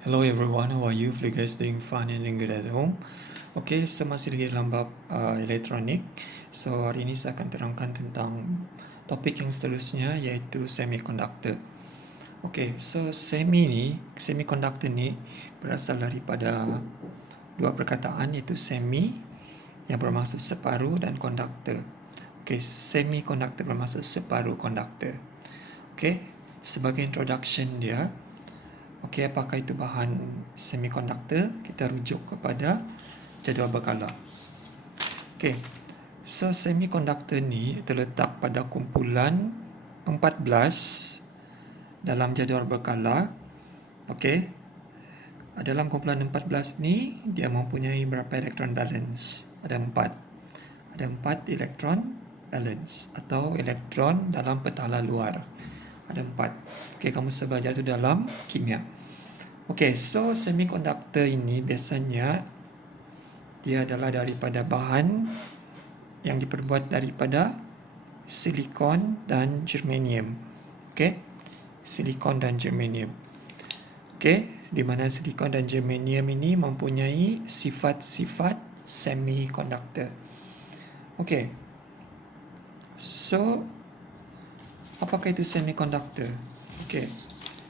Hello everyone, how are you? If you guys doing fine and doing good at home? Okay, so masih lagi dalam bab elektronik. So hari ini saya akan terangkan tentang topik yang seterusnya iaitu semiconductor. Okay, so semiconductor ni berasal daripada dua perkataan iaitu semi yang bermaksud separuh dan conductor. Okay, semiconductor bermaksud separuh conductor. Okay, sebagai introduction dia, okey, apakah itu bahan semiconductor? Kita rujuk kepada jadual berkala. Okey. So semiconductor ni terletak pada kumpulan 14 dalam jadual berkala. Okey. Dalam kumpulan 14 ni dia mempunyai berapa elektron valence? Ada 4. Ada 4 elektron valence atau elektron dalam petala luar. Ada 4. Okey, kamu belajar tu dalam kimia. Okay, so semiconductor ini biasanya dia adalah daripada bahan yang diperbuat daripada silikon dan germanium. Okay, silikon dan germanium. Okay, di mana silikon dan germanium ini mempunyai sifat-sifat semiconductor. Okay, so apakah itu semiconductor? Okay,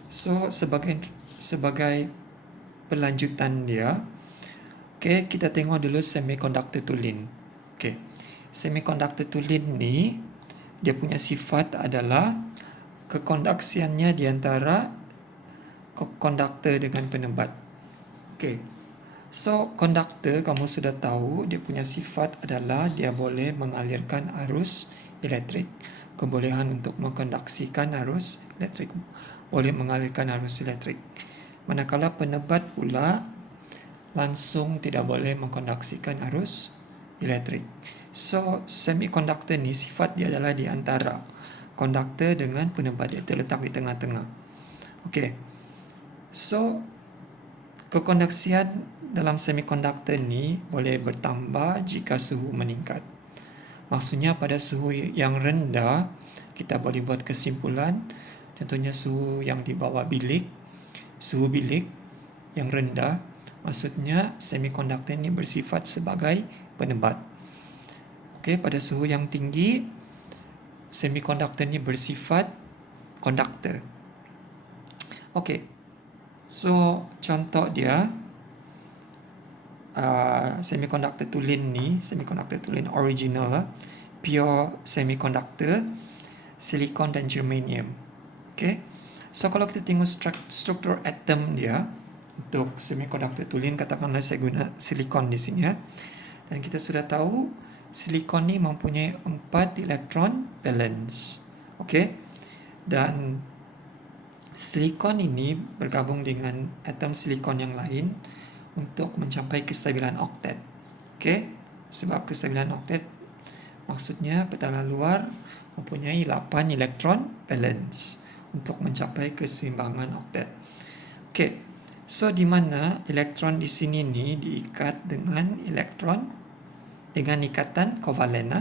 so sebagai pelanjutan dia, okay, kita tengok dulu semiconductor tulin. Okay, semiconductor tulin ni dia punya sifat adalah kekondaksiannya di antara konduktor dengan penebat. Okay, so konduktor kamu sudah tahu dia punya sifat adalah dia boleh mengalirkan arus elektrik. Kebolehan untuk mengkondaksikan arus elektrik, boleh mengalirkan arus elektrik. Manakala penebat pula langsung tidak boleh mengkondaksikan arus elektrik. So semiconductor ni sifat dia adalah di antara konduktor dengan penebat, dia terletak di tengah-tengah. Okey. So kekondaksian dalam semiconductor ni boleh bertambah jika suhu meningkat. Maksudnya pada suhu yang rendah kita boleh buat kesimpulan, contohnya suhu yang di bawah bilik, suhu bilik yang rendah, maksudnya semiconductor ini bersifat sebagai penebat. Okey, pada suhu yang tinggi semiconductor ini bersifat konduktor. Okey, so contoh dia semiconductor tulin ni, semiconductor tulin original lah, pure semiconductor, silikon dan germanium. Okay, so kalau kita tengok struktur atom dia untuk semiconductor tulin, katakanlah saya guna silikon di sini ya, dan kita sudah tahu silikon ni mempunyai 4 elektron valence. Okay, dan silikon ini bergabung dengan atom silikon yang lain untuk mencapai kestabilan oktet. Okey, sebab kestabilan oktet maksudnya petala luar mempunyai 8 elektron valence untuk mencapai keseimbangan oktet. Okey, so di mana elektron di sini ni diikat dengan elektron dengan ikatan kovalen,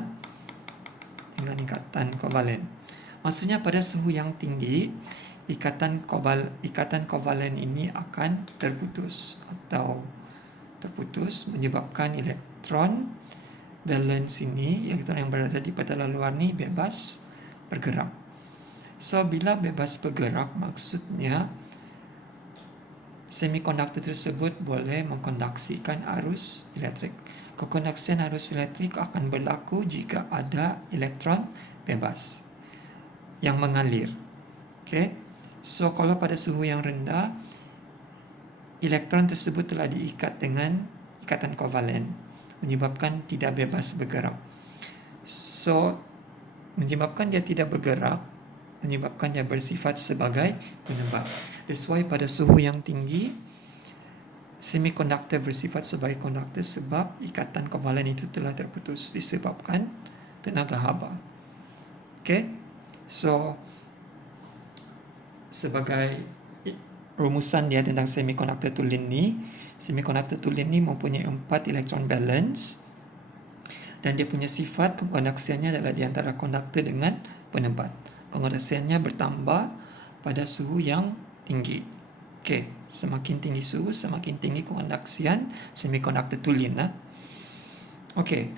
dengan ikatan kovalen. Maksudnya pada suhu yang tinggi ikatan kovalen ini akan terputus menyebabkan elektron valence ini, elektron yang berada di petala luar ni bebas bergerak. So bila bebas bergerak maksudnya semiconductor tersebut boleh mengkondaksikan arus elektrik. Kekondaksian arus elektrik akan berlaku jika ada elektron bebas yang mengalir. Okay, so kalau pada suhu yang rendah elektron tersebut telah diikat dengan ikatan kovalen, menyebabkan tidak bebas bergerak. So menyebabkan dia tidak bergerak, menyebabkan dia bersifat sebagai penebat. That's why pada suhu yang tinggi semiconductor bersifat sebagai konduktor sebab ikatan kovalen itu telah terputus disebabkan tenaga haba. Okay, so sebagai rumusan dia tentang semiconductor tulin ni mempunyai 4 elektron valence dan dia punya sifat kekondaksiannya adalah di antara konduktor dengan penebat. Kekondaksiannya bertambah pada suhu yang tinggi. Okey, semakin tinggi suhu, semakin tinggi kondaksian semikonduktor tulen. Okey.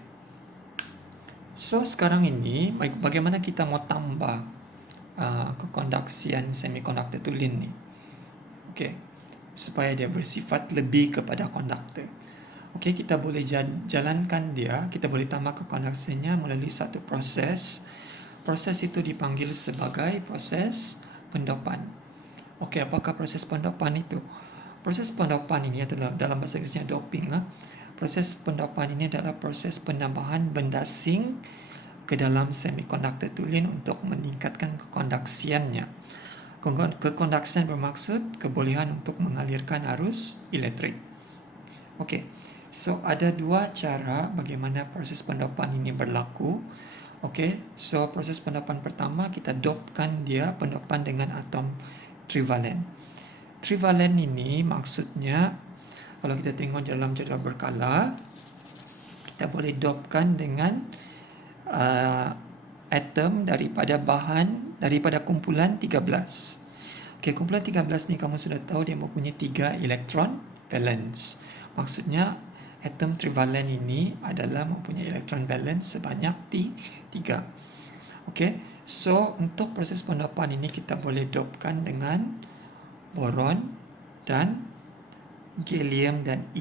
So sekarang ini bagaimana kita mau tambah kekondaksian semikonduktor tulen ni? Okey, supaya dia bersifat lebih kepada konduktor. Okey, kita boleh jalankan dia, kita boleh tambah kekondaksiannya melalui satu proses. Proses itu dipanggil sebagai proses pendopan. Okey, apakah proses pendopan itu? Proses pendopan ini adalah, dalam bahasa Inggerisnya doping. Proses pendopan ini adalah proses penambahan benda asing ke dalam semikonduktor tulen untuk meningkatkan kekondaksiannya. Kekondaksian bermaksud kebolehan untuk mengalirkan arus elektrik. Okey, so ada dua cara bagaimana proses pendopan ini berlaku. Okey, so proses pendopan pertama, kita dopkan dia pendopan dengan atom trivalen. Trivalen ini maksudnya, kalau kita tengok dalam jadual berkala, kita boleh dopkan dengan atom daripada kumpulan 13. Okey, kumpulan 13 ni kamu sudah tahu dia mempunyai 3 elektron valence. Maksudnya atom trivalen ini adalah mempunyai elektron valence sebanyak 3. Okey, so untuk proses pendopan ini kita boleh dopkan dengan boron dan gallium dan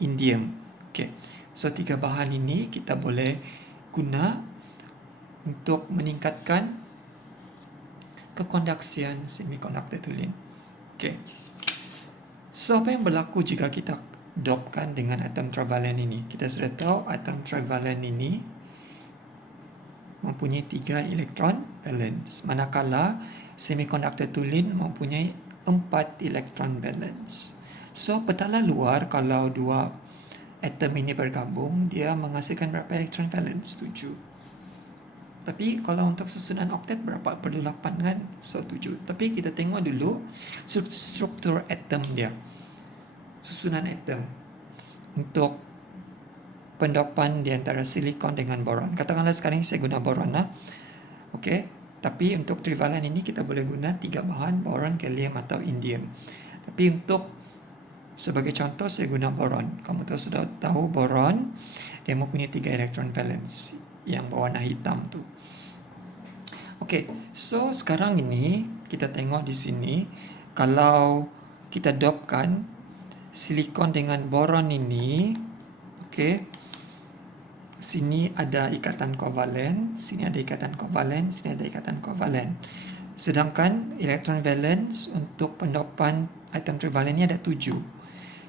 indium. Okey, so 3 bahan ini kita boleh guna untuk meningkatkan kekondaksian semikonduktor tulen. Okey, so apa yang berlaku jika kita dopkan dengan atom trivalen ini? Kita sudah tahu atom trivalen ini mempunyai 3 elektron valence, manakala semikonduktor tulen mempunyai 4 elektron valence. So petala luar, kalau dua atom ini bergabung, dia menghasilkan berapa elektron valence? 7. Tapi kalau untuk susunan oktet berapa? Perlu 8 kan? So 7. Tapi kita tengok dulu struktur atom dia, susunan atom untuk pendopan di antara silikon dengan boron. Katakanlah sekarang saya guna boron. Okey, tapi untuk trivalen ini kita boleh guna 3 bahan, boron, gallium atau indium. Tapi untuk sebagai contoh saya guna boron. Kamu sudah tahu boron dia mempunyai 3 elektron valence yang berwarna hitam tu. Okey, so sekarang ini kita tengok di sini, kalau kita dopkan silikon dengan boron ini, okey, sini ada ikatan kovalen, sini ada ikatan kovalen, sini ada ikatan kovalen. Sedangkan elektron valence untuk pendopan atom trivalen ini ada 7.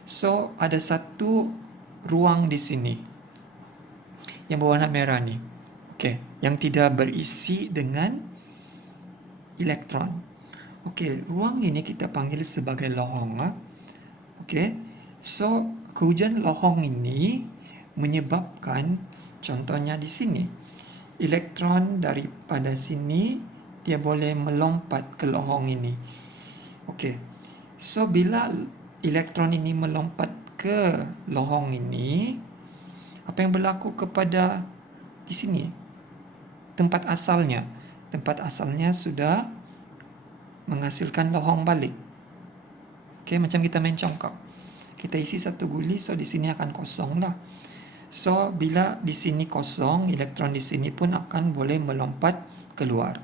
So ada satu ruang di sini yang berwarna merah ni, okey, yang tidak berisi dengan elektron. Okey, ruang ini kita panggil sebagai lohong. Okey, so kehujan lohong ini menyebabkan, contohnya di sini, elektron daripada sini dia boleh melompat ke lohong ini. Okey, so bila elektron ini melompat ke lohong ini, apa yang berlaku kepada di sini? Tempat asalnya sudah menghasilkan lohong balik. Okey, macam kita main congkak. Kita isi satu guli, so di sini akan kosong lah. So bila di sini kosong, elektron di sini pun akan boleh melompat keluar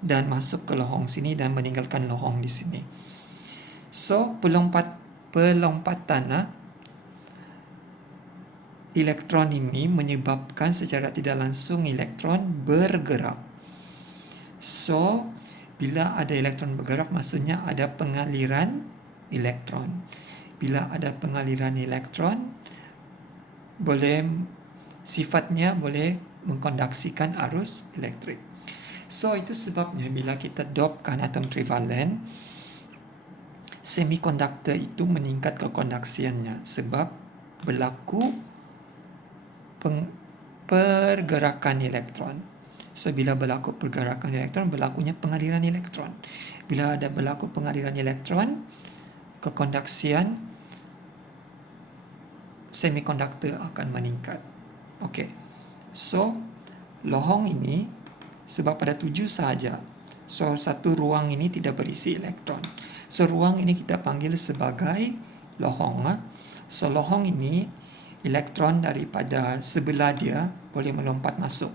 dan masuk ke lohong sini dan meninggalkan lohong di sini. So pelompatan elektron ini menyebabkan secara tidak langsung elektron bergerak. So bila ada elektron bergerak, maksudnya ada pengaliran elektron. Bila ada pengaliran elektron, sifatnya boleh mengkondaksikan arus elektrik. So itu sebabnya bila kita dopkan atom trivalen, semikonduktor itu meningkat kekondaksiannya sebab berlaku pergerakan elektron. So bila berlaku pergerakan elektron, berlakunya pengaliran elektron. Bila ada berlaku pengaliran elektron, kekondaksian semikonduktor akan meningkat. Okey, so lohong ini sebab pada 7 sahaja, So satu ruang ini tidak berisi elektron. So ruang ini kita panggil sebagai lohong. So lohong ini elektron daripada sebelah dia boleh melompat masuk.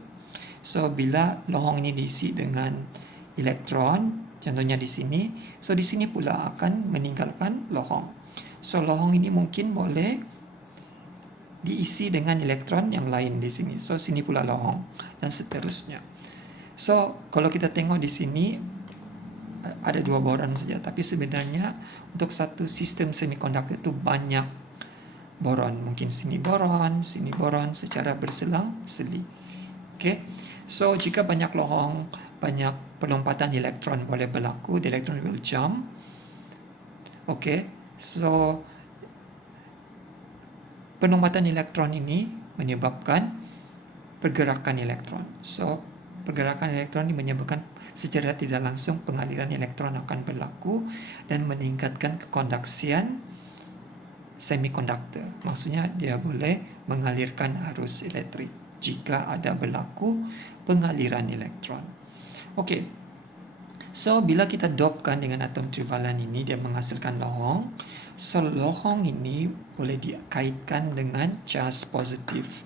So bila lohong ini diisi dengan elektron, contohnya di sini, so di sini pula akan meninggalkan lohong. So lohong ini mungkin boleh diisi dengan elektron yang lain di sini. So sini pula lohong dan seterusnya. So kalau kita tengok di sini ada 2 boron saja, tapi sebenarnya untuk satu sistem semikonduktor itu banyak boron. Mungkin sini boron secara berselang-seli. Okay. So jika banyak lohong, banyak pelompatan elektron boleh berlaku, the electron will jump. Okay. So pelompatan elektron ini menyebabkan pergerakan elektron. So pergerakan elektron ini menyebabkan secara tidak langsung pengaliran elektron akan berlaku dan meningkatkan kekonduksian semikonduktor. Maksudnya dia boleh mengalirkan arus elektrik jika ada berlaku pengaliran elektron. Okey. So bila kita dopkan dengan atom trivalen ini, dia menghasilkan lohong. So lohong ini boleh dikaitkan dengan cas positif.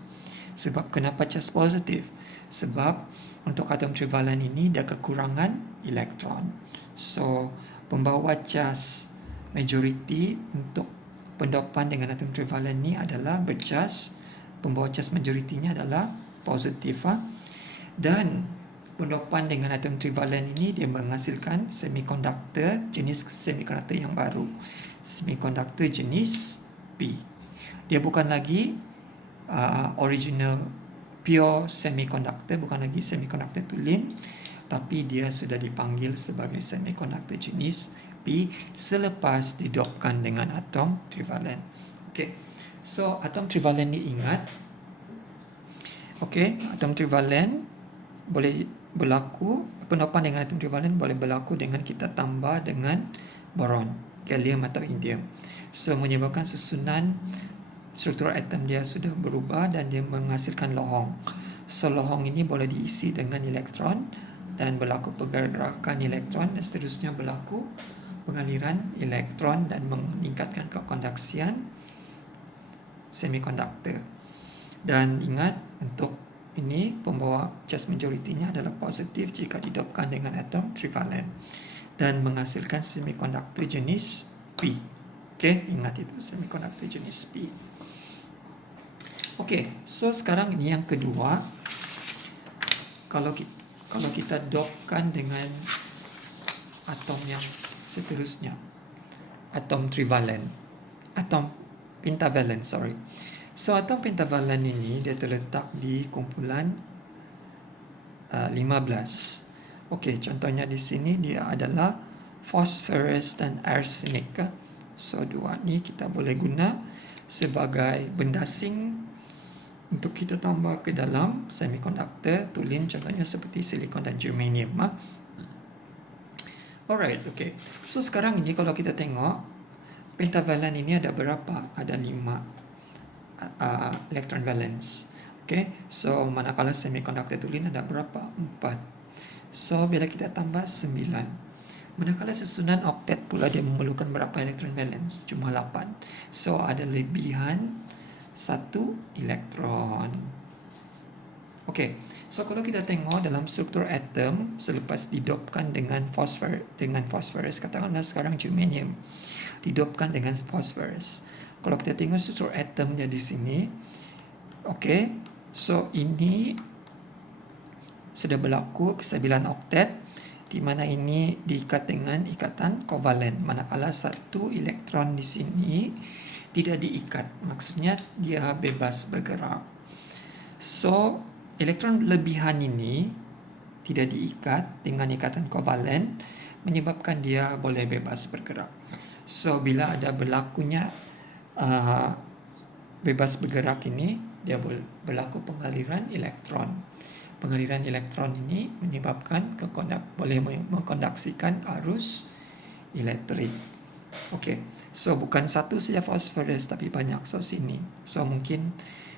Sebab kenapa cas positif? Sebab untuk atom trivalen ini dia kekurangan elektron. So pembawa cas majoriti untuk pendopan dengan atom trivalen ini adalah bercas, pembawa cas majoritinya adalah positif. Dan pendopan dengan atom trivalen ini dia menghasilkan semikonduktor, jenis semikonduktor yang baru, semikonduktor jenis P. Dia bukan lagi original pure semiconductor, bukan lagi semiconductor tulen, tapi dia sudah dipanggil sebagai semiconductor jenis P selepas didopkan dengan atom trivalen. Okey. So atom trivalen ni ingat. Okey, atom trivalen boleh berlaku, pendopan dengan atom trivalen boleh berlaku dengan kita tambah dengan boron, gallium atau indium. So menyebabkan susunan struktur atom dia sudah berubah dan dia menghasilkan lohong. So lohong ini boleh diisi dengan elektron dan berlaku pergerakan elektron dan seterusnya berlaku pengaliran elektron dan meningkatkan kekonduksian semikonduktor. Dan ingat, untuk ini pembawa cas majoritinya adalah positif jika didopkan dengan atom trivalen dan menghasilkan semikonduktor jenis P. Okey, ingat itu, semikonduktor jenis P. Okey, so sekarang ini yang kedua. Kalau kita dopkan dengan atom yang seterusnya, atom trivalen, atom pentavalen, sorry. So atom pentavalen ini dia terletak di kumpulan 15. Okey, contohnya di sini dia adalah phosphorus dan arsenic. So dua ni kita boleh guna sebagai benda asing untuk kita tambah ke dalam semikonduktor tulen, contohnya seperti silikon dan germanium. Alright, okay. So sekarang ini kalau kita tengok pentavalen ini ada berapa? Ada 5 electron valence. Okay. So manakala semikonduktor tulen ada berapa? 4. So bila kita tambah 9. Manakala susunan oktet pula dia memerlukan berapa electron valence? Cuma 8. So ada lebihan 1 elektron. Okey. So kalau kita tengok dalam struktur atom selepas didopkan dengan phosphorus, katakanlah sekarang germanium didopkan dengan phosphorus. Kalau kita tengok struktur atom dia di sini, okey. So ini sudah berlaku kesebilan oktet, di mana ini diikat dengan ikatan kovalen. Manakala satu elektron di sini tidak diikat, maksudnya dia bebas bergerak. So elektron lebihan ini tidak diikat dengan ikatan kovalen, menyebabkan dia boleh bebas bergerak. So bila ada berlakunya bebas bergerak ini, dia berlaku pengaliran elektron. Pengaliran elektron ini menyebabkan boleh mengkonduksikan arus elektrik. Okey. So bukan satu saja phosphorus tapi banyak. So sini. So mungkin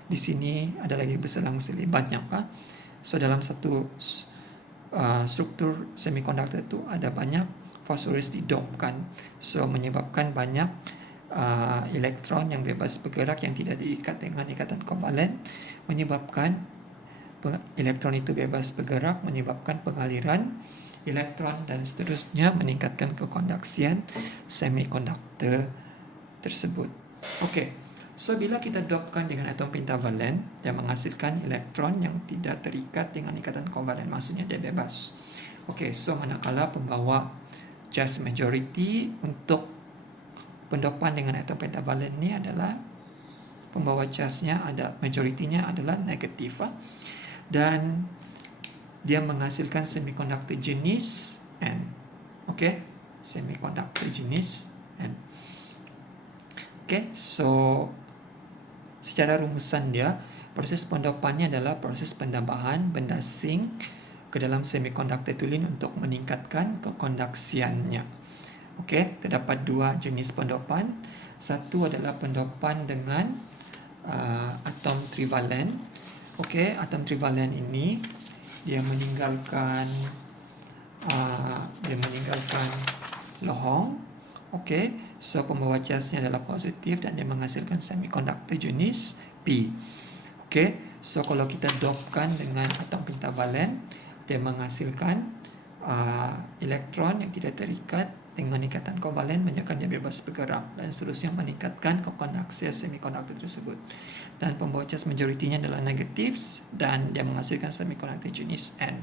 di sini ada lagi berselang-seli banyak. So dalam satu struktur semiconductor tu ada banyak fosforis didopkan, so menyebabkan banyak elektron yang bebas bergerak yang tidak diikat dengan ikatan kovalen, menyebabkan elektron itu bebas bergerak, menyebabkan pengaliran elektron dan seterusnya, meningkatkan kekondaksian semikonduktor tersebut. Okey, so bila kita dopkan dengan atom pentavalen, dia menghasilkan elektron yang tidak terikat dengan ikatan kovalen, maksudnya dia bebas. Okey, so manakala pembawa just majority untuk pendopan dengan atom pentavalen ni adalah pembawa charge-nya ada majoritinya adalah negatif, dan dia menghasilkan semikonduktor jenis N. Okey, semikonduktor jenis N. Okey, so secara rumusan dia, proses pendopannya adalah proses penambahan benda zinc ke dalam semikonduktor tulin untuk meningkatkan kekondaksiannya. Okey, terdapat dua jenis pendopan. Satu adalah pendopan dengan atom trivalen. Okey, atom trivalen ini dia meninggalkan lohong. Okey, so pembawa charge-nya adalah positif dan dia menghasilkan semikonduktor jenis P. Okey, so kalau kita dopkan dengan atom pentavalen, dia menghasilkan elektron yang tidak terikat dengan ikatan kovalen, menyebabkan dia bebas bergerak dan seterusnya, meningkatkan kekondaksian semikonduktor tersebut. Dan pembawa charge majoritinya adalah negatif dan dia menghasilkan semikonduktor jenis N.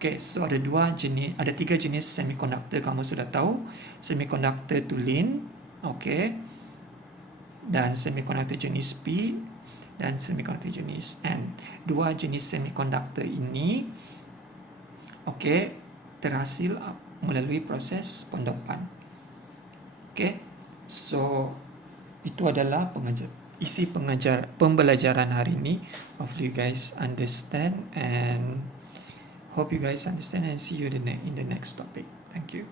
Okey, so ada tiga jenis semikonduktor, kamu sudah tahu. Semikonduktor tulin, okey, dan semikonduktor jenis P dan semikonduktor jenis N. Dua jenis semikonduktor ini okey terhasil melalui proses pendopan. Okey, so itu adalah isi pembelajaran hari ini. Hopefully you guys understand, and hope you guys understand, and see you in the next topic. Thank you.